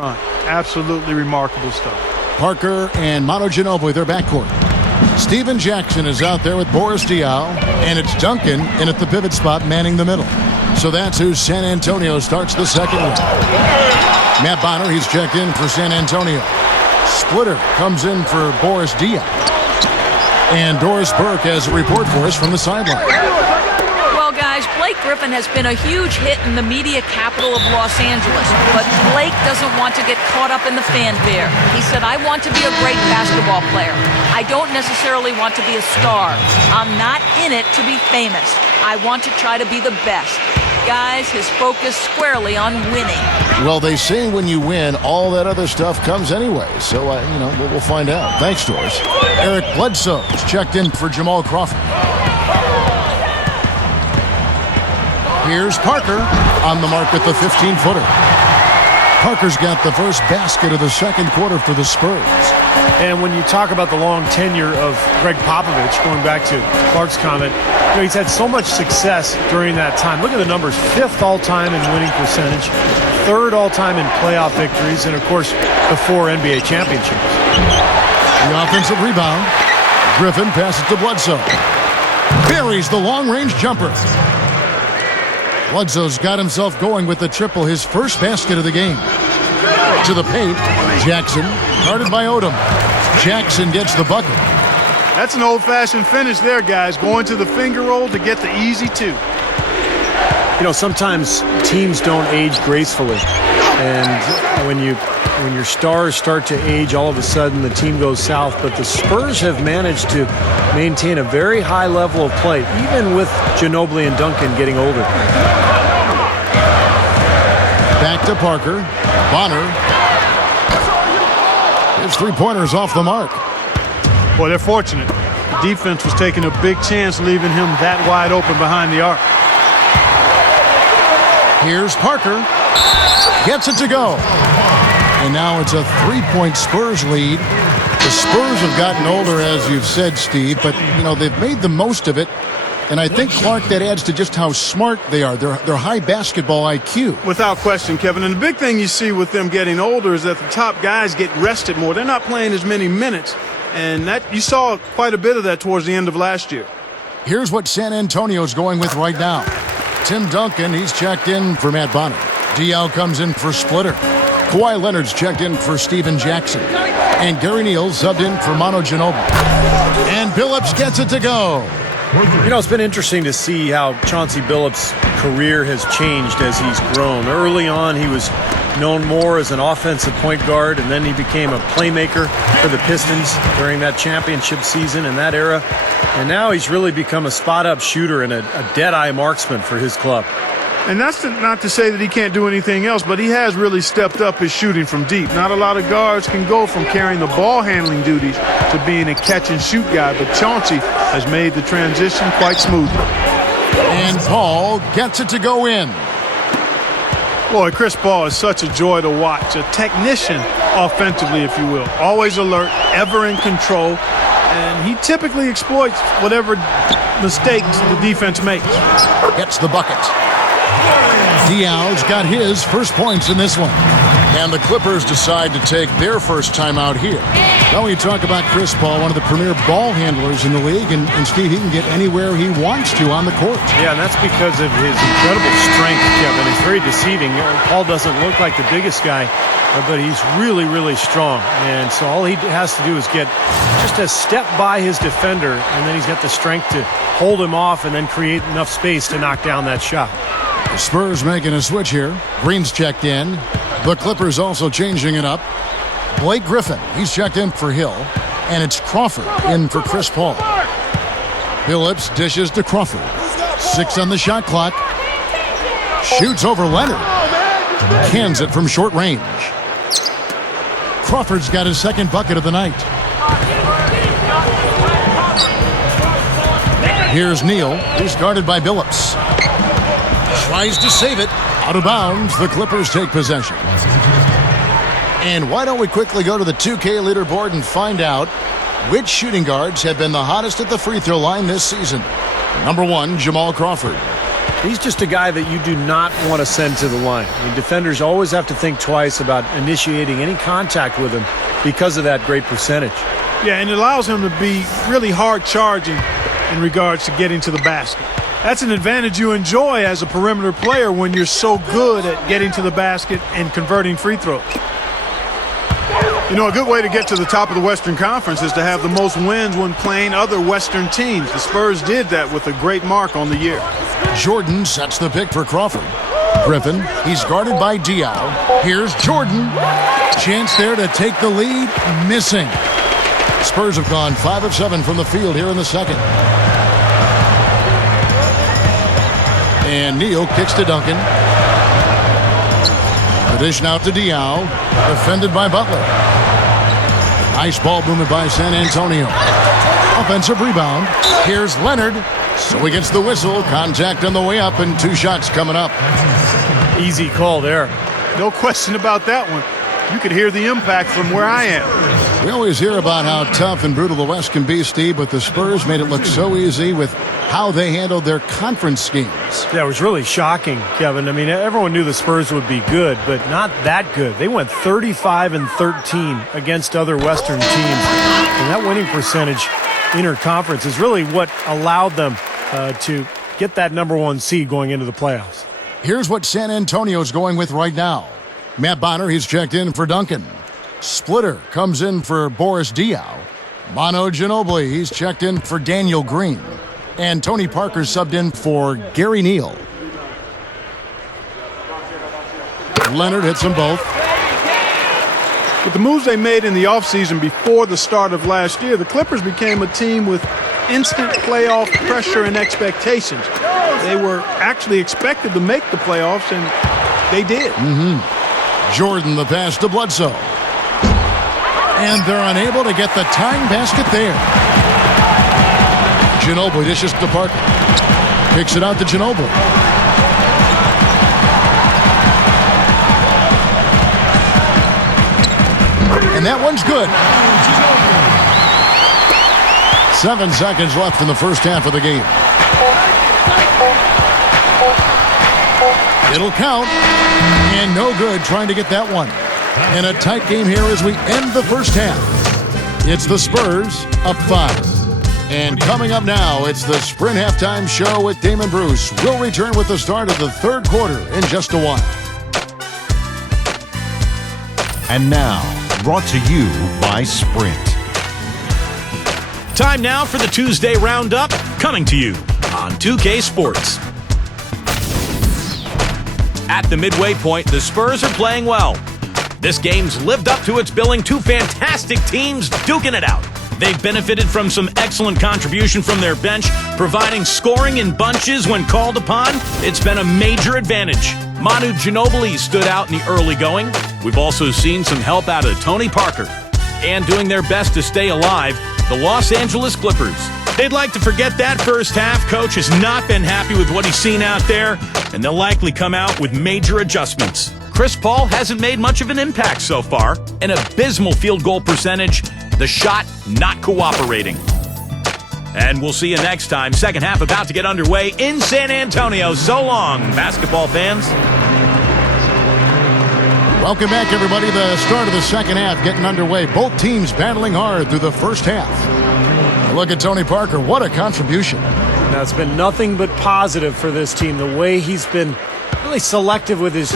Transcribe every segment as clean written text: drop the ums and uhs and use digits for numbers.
Absolutely remarkable stuff. Parker and Manu Ginobili, their backcourt. Steven Jackson is out there with Boris Diaw, and it's Duncan in at the pivot spot manning the middle. So that's who San Antonio starts the second one. Matt Bonner, he's checked in for San Antonio. Splitter comes in for Boris Diaw. And Doris Burke has a report for us from the sideline. Well, guys, Blake Griffin has been a huge hit in the media capital of Los Angeles, but Blake doesn't want to get caught up in the fanfare. He said, I want to be a great basketball player. I don't necessarily want to be a star. I'm not in it to be famous. I want to try to be the best. Guys, his focus squarely on winning. Well, they say when you win, all that other stuff comes anyway. So, we'll find out. Thanks, Doris. Eric Bledsoe is checked in for Jamal Crawford. Here's Parker on the mark with the 15-footer. Parker's got the first basket of the second quarter for the Spurs. And when you talk about the long tenure of Greg Popovich, going back to Clark's comment, he's had so much success during that time. Look at the numbers. 5th all-time in winning percentage, 3rd all-time in playoff victories, and, of course, the 4 NBA championships. The offensive rebound. Griffin passes to Bledsoe. Buries the long-range jumper. Bledsoe's got himself going with the triple, his first basket of the game. To the paint, Jackson, guarded by Odom. Jackson gets the bucket. That's an old-fashioned finish there, guys. Going to the finger roll to get the easy 2. Sometimes teams don't age gracefully. And when your stars start to age, all of a sudden the team goes south. But the Spurs have managed to maintain a very high level of play, even with Ginobili and Duncan getting older. Back to Parker. Bonner. His three-pointers off the mark. Boy, they're fortunate. The defense was taking a big chance, leaving him that wide open behind the arc. Here's Parker. Gets it to go. And now it's a 3-point Spurs lead. The Spurs have gotten older, as you've said, Steve, but, they've made the most of it. And I think, Clark, that adds to just how smart they are. They're high basketball IQ. Without question, Kevin. And the big thing you see with them getting older is that the top guys get rested more. They're not playing as many minutes. And that you saw quite a bit of that towards the end of last year. Here's what San Antonio's going with right now. Tim Duncan, he's checked in for Matt Bonner. Diaw comes in for Splitter. Kawhi Leonard's checked in for Steven Jackson. And Gary Neal subbed in for Manu Ginobili. And Billups gets it to go. It's been interesting to see how Chauncey Billups' career has changed as he's grown. Early on, he was known more as an offensive point guard, and then he became a playmaker for the Pistons during that championship season in that era. And now he's really become a spot-up shooter and a dead-eye marksman for his club. And that's not to say that he can't do anything else, but he has really stepped up his shooting from deep. Not a lot of guards can go from carrying the ball handling duties to being a catch-and-shoot guy, but Chauncey has made the transition quite smooth. And Paul gets it to go in. Boy, Chris Paul is such a joy to watch. A technician offensively, if you will. Always alert, ever in control, and he typically exploits whatever mistakes the defense makes. Gets the bucket. Diaw's got his first points in this one. And the Clippers decide to take their first time out here. Now we talk about Chris Paul, one of the premier ball handlers in the league, and Steve, he can get anywhere he wants to on the court. Yeah, and that's because of his incredible strength, Kevin. It's very deceiving. Paul doesn't look like the biggest guy, but he's really, really strong. And so all he has to do is get just a step by his defender, and then he's got the strength to hold him off and then create enough space to knock down that shot. The Spurs making a switch here. Green's checked in. The Clippers also changing it up. Blake Griffin, he's checked in for Hill. And it's Crawford in for Chris Paul. Billups dishes to Crawford. 6 on the shot clock. Shoots over Leonard. Cans it from short range. Crawford's got his second bucket of the night. Here's Neal, who's guarded by Billups. Tries to save it. Out of bounds, the Clippers take possession. And why don't we quickly go to the 2K leaderboard and find out which shooting guards have been the hottest at the free throw line this season. Number 1, Jamal Crawford. He's just a guy that you do not want to send to the line. I mean, defenders always have to think twice about initiating any contact with him because of that great percentage. Yeah, and it allows him to be really hard charging in regards to getting to the basket. That's an advantage you enjoy as a perimeter player when you're so good at getting to the basket and converting free throws. You know, a good way to get to the top of the Western Conference is to have the most wins when playing other Western teams. The Spurs did that with a great mark on the year. Jordan sets the pick for Crawford. Griffin, he's guarded by Diaw. Here's Jordan. Chance there to take the lead. Missing. Spurs have gone 5 of 7 from the field here in the second. And Neal kicks to Duncan. The dish out to Diaw. Defended by Butler. Nice ball movement by San Antonio. Offensive rebound. Here's Leonard. So he gets the whistle. Contact on the way up and 2 shots coming up. Easy call there. No question about that one. You could hear the impact from where I am. We always hear about how tough and brutal the West can be, Steve, but the Spurs made it look so easy with how they handled their conference schemes. Yeah, it was really shocking, Kevin. I mean, everyone knew the Spurs would be good, but not that good. They went 35-13 against other Western teams, and that winning percentage interconference is really what allowed them to get that #1 seed going into the playoffs. Here's what San Antonio's going with right now. Matt Bonner, he's checked in for Duncan. Splitter comes in for Boris Diaw. Manu Ginobili, he's checked in for Daniel Green. And Tony Parker subbed in for Gary Neal. Leonard hits them both. With the moves they made in the offseason before the start of last year, the Clippers became a team with instant playoff pressure and expectations. They were actually expected to make the playoffs, and they did. Jordan, the pass to Bledsoe. And they're unable to get the tying basket there. Ginobili dishes to Parker. Kicks it out to Ginobili. And that one's good. 7 seconds left in the first half of the game. It'll count. And no good trying to get that one. And a tight game here as we end the first half. It's the Spurs up 5. And coming up now, it's the Sprint Halftime Show with Damon Bruce. We'll return with the start of the third quarter in just a while. And now, brought to you by Sprint. Time now for the Tuesday Roundup, coming to you on 2K Sports. At the midway point, the Spurs are playing well. This game's lived up to its billing. 2 fantastic teams duking it out. They've benefited from some excellent contribution from their bench, providing scoring in bunches when called upon. It's been a major advantage. Manu Ginobili stood out in the early going. We've also seen some help out of Tony Parker. And doing their best to stay alive, the Los Angeles Clippers. They'd like to forget that first half. Coach has not been happy with what he's seen out there, and they'll likely come out with major adjustments. Chris Paul hasn't made much of an impact so far. An abysmal field goal percentage. The shot not cooperating. And we'll see you next time. Second half about to get underway in San Antonio. So long, basketball fans. Welcome back, everybody. The start of the second half getting underway. Both teams battling hard through the first half. Look at Tony Parker. What a contribution. Now, it's been nothing but positive for this team. The way he's been really selective with his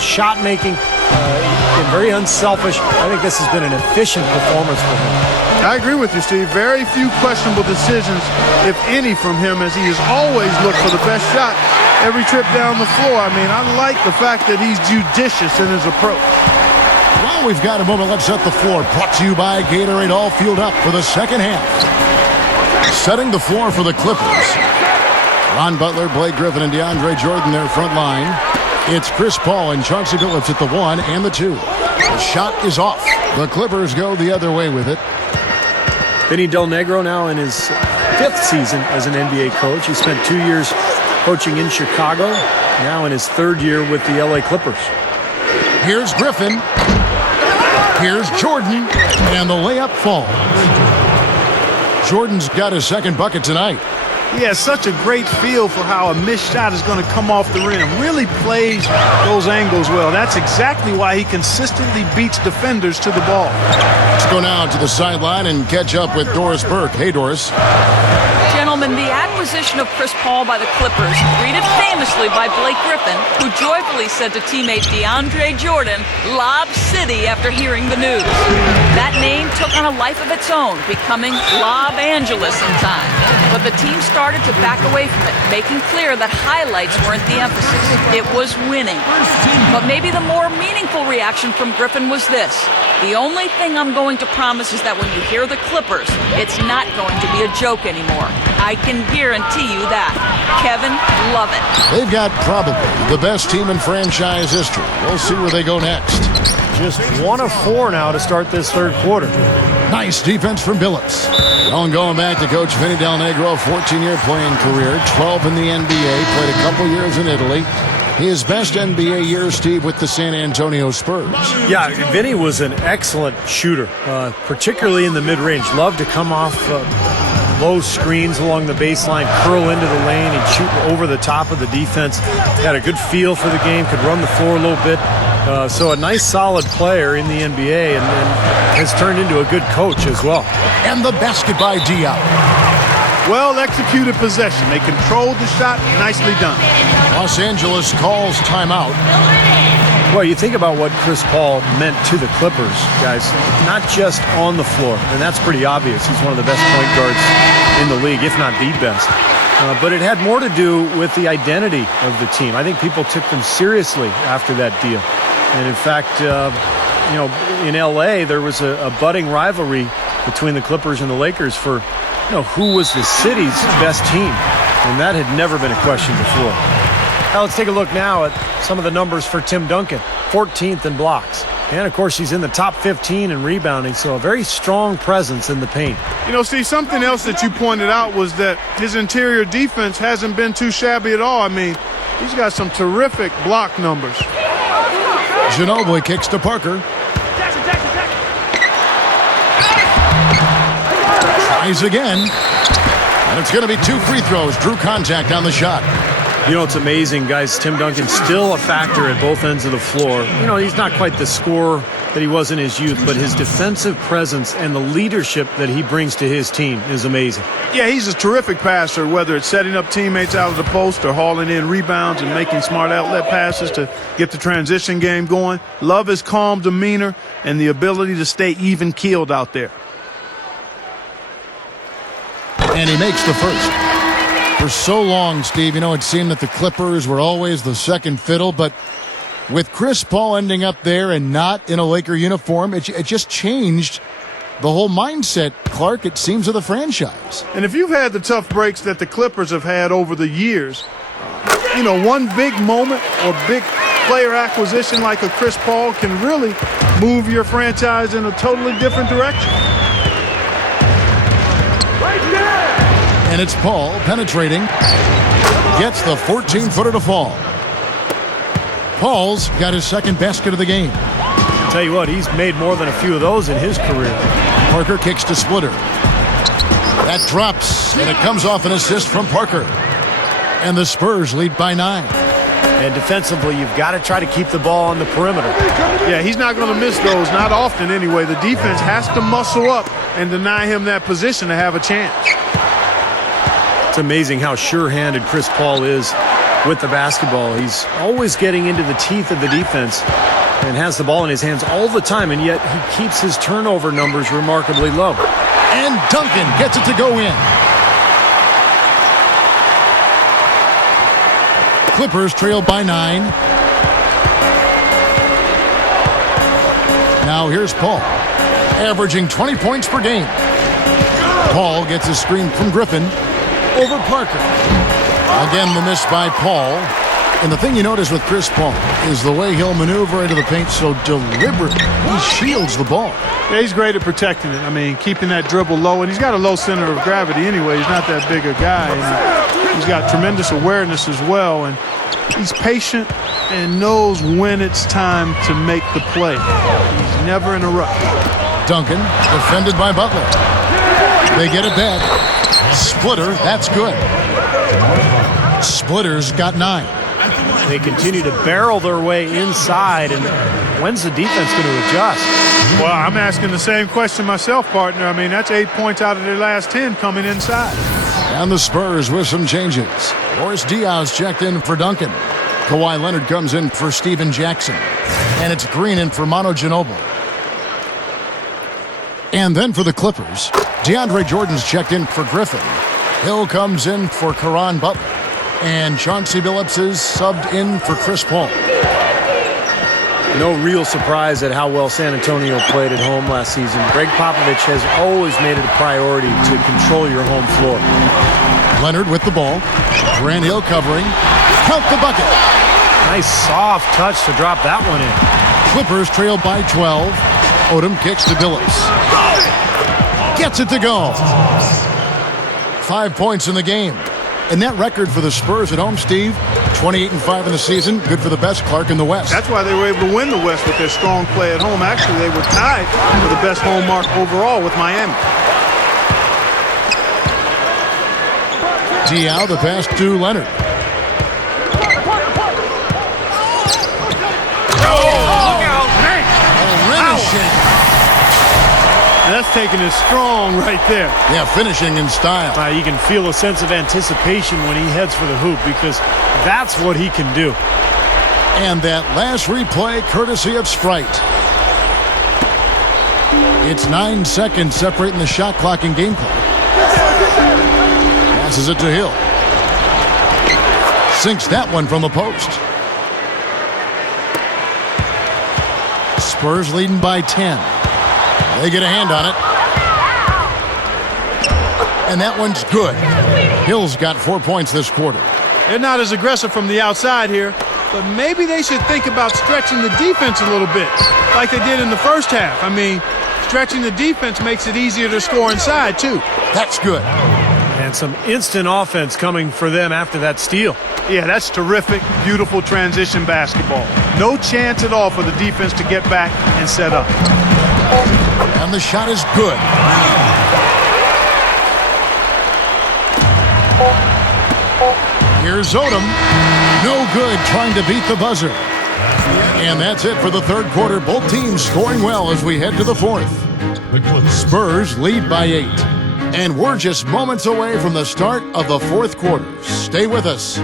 shot making, been very unselfish. I think this has been an efficient performance for him. I agree with you, Steve. Very few questionable decisions, if any, from him, as he has always looked for the best shot every trip down the floor. I mean, I like the fact that he's judicious in his approach. Well, we've got a moment. Let's set the floor. Brought to you by Gatorade. All fueled up for the second half. Setting the floor for the Clippers. Ron Butler, Blake Griffin, and DeAndre Jordan, their front line. It's Chris Paul and Chauncey Billups at the 1 and the 2. The shot is off. The Clippers go the other way with it. Vinny Del Negro now in his 5th season as an NBA coach. He spent 2 years coaching in Chicago, now in his 3rd year with the LA Clippers. Here's Griffin. Here's Jordan. And the layup falls. Jordan's got his second bucket tonight. He has such a great feel for how a missed shot is going to come off the rim. Really plays those angles well. That's exactly why he consistently beats defenders to the ball. Let's go now to the sideline and catch up with Doris Burke. Hey, Doris. Gentlemen, the acquisition of Chris Paul by the Clippers, greeted famously by Blake Griffin, who joyfully said to teammate DeAndre Jordan, "Lob City," after hearing the news. That name took on a life of its own, becoming Lob Angeles in time. But the team started to back away from it, making clear that highlights weren't the emphasis. It was winning. But maybe the more meaningful reaction from Griffin was this: "The only thing I'm going to promise is that when you hear the Clippers, it's not going to be a joke anymore. I can guarantee you that." Kevin, love it. They've got probably the best team in franchise history. We'll see where they go next. Just 1 of 4 now to start this third quarter. Nice defense from Billups. Well, going back to Coach Vinny Del Negro, 14-year playing career, 12 in the NBA, played a couple years in Italy. His best NBA year, Steve, with the San Antonio Spurs. Yeah, Vinny was an excellent shooter, particularly in the mid-range. Loved to come off low screens along the baseline, curl into the lane, and shoot over the top of the defense. Had a good feel for the game, could run the floor a little bit. So a nice, solid player in the NBA, and has turned into a good coach as well. And the basket by Diaw. Well-executed possession. They controlled the shot. Nicely done. Los Angeles calls timeout. Well, you think about what Chris Paul meant to the Clippers, guys, not just on the floor, and that's pretty obvious. He's one of the best point guards in the league, if not the best. But it had more to do with the identity of the team. I think people took them seriously after that deal. And in fact, in L.A., there was a budding rivalry between the Clippers and the Lakers for, who was the city's best team. And that had never been a question before. Now let's take a look now at some of the numbers for Tim Duncan. 14th in blocks. And, of course, he's in the top 15 in rebounding, so a very strong presence in the paint. Steve, something else that you pointed out was that his interior defense hasn't been too shabby at all. I mean, he's got some terrific block numbers. Ginobili kicks to Parker. Tries again. And it's going to be 2 free throws. Drew contact on the shot. It's amazing, guys. Tim Duncan's still a factor at both ends of the floor. He's not quite the scorer that he was in his youth, but his defensive presence and the leadership that he brings to his team is amazing. Yeah, he's a terrific passer, whether it's setting up teammates out of the post or hauling in rebounds and making smart outlet passes to get the transition game going. Love his calm demeanor and the ability to stay even-keeled out there. And he makes the first. For so long, Steve, it seemed that the Clippers were always the second fiddle, but with Chris Paul ending up there and not in a Laker uniform, it just changed the whole mindset, Clark, it seems, of the franchise. And if you've had the tough breaks that the Clippers have had over the years, one big moment or big player acquisition like a Chris Paul can really move your franchise in a totally different direction. And it's Paul penetrating. Gets the 14-footer to fall. Paul's got his second basket of the game. I'll tell you what, he's made more than a few of those in his career. Parker kicks to Splitter. That drops, and it comes off an assist from Parker. And the Spurs lead by 9. And defensively, you've got to try to keep the ball on the perimeter. Yeah, he's not going to miss those, not often anyway. The defense has to muscle up and deny him that position to have a chance. It's amazing how sure-handed Chris Paul is with the basketball. He's always getting into the teeth of the defense and has the ball in his hands all the time, and yet he keeps his turnover numbers remarkably low. And Duncan gets it to go in. Clippers trail by 9. Now here's Paul, averaging 20 points per game. Paul gets a screen from Griffin. Over Parker. Again, the miss by Paul. And the thing you notice with Chris Paul is the way he'll maneuver into the paint so deliberately. He shields the ball. Yeah, he's great at protecting it. I mean, keeping that dribble low. And he's got a low center of gravity anyway. He's not that big a guy. And he's got tremendous awareness as well. And he's patient and knows when it's time to make the play. He's never in a rush. Duncan, defended by Butler. They get it back. Splitter, that's good. Splitter's got 9. They continue to barrel their way inside, and when's the defense going to adjust? Well, I'm asking the same question myself, partner. I mean, that's 8 points out of their last 10 coming inside. And the Spurs with some changes. Boris Diaz checked in for Duncan. Kawhi Leonard comes in for Steven Jackson. And it's Green in for Manu Ginobili. And then for the Clippers, DeAndre Jordan's checked in for Griffin. Hill comes in for Caron Butler. And Chauncey Billups is subbed in for Chris Paul. No real surprise at how well San Antonio played at home last season. Greg Popovich has always made it a priority to control your home floor. Leonard with the ball. Grant Hill covering. Count the bucket. Nice soft touch to drop that one in. Clippers trail by 12. Odom kicks to Billups. Gets it to go. 5 points in the game. And that record for the Spurs at home, Steve, 28-5 in the season. Good for the best Clark in the West. That's why they were able to win the West with their strong play at home. Actually, they were tied for the best home mark overall with Miami. Diaw, the pass to Leonard. That's taking it strong right there. Yeah, finishing in style. You can feel a sense of anticipation when he heads for the hoop because that's what he can do. And that last replay courtesy of Sprite. It's 9 seconds separating the shot clock and game clock. Passes it to Hill. Sinks that one from the post. Spurs leading by 10. They get a hand on it. And that one's good. Hill's got 4 points this quarter. They're not as aggressive from the outside here, but maybe they should think about stretching the defense a little bit, like they did in the first half. I mean, stretching the defense makes it easier to score inside, too. That's good. And some instant offense coming for them after that steal. Yeah, that's terrific, beautiful transition basketball. No chance at all for the defense to get back and set up. And the shot is good. Here's Odom. No good trying to beat the buzzer. And that's it for the third quarter. Both teams scoring well as we head to the fourth. Spurs lead by 8. And we're just moments away from the start of the fourth quarter. Stay with us.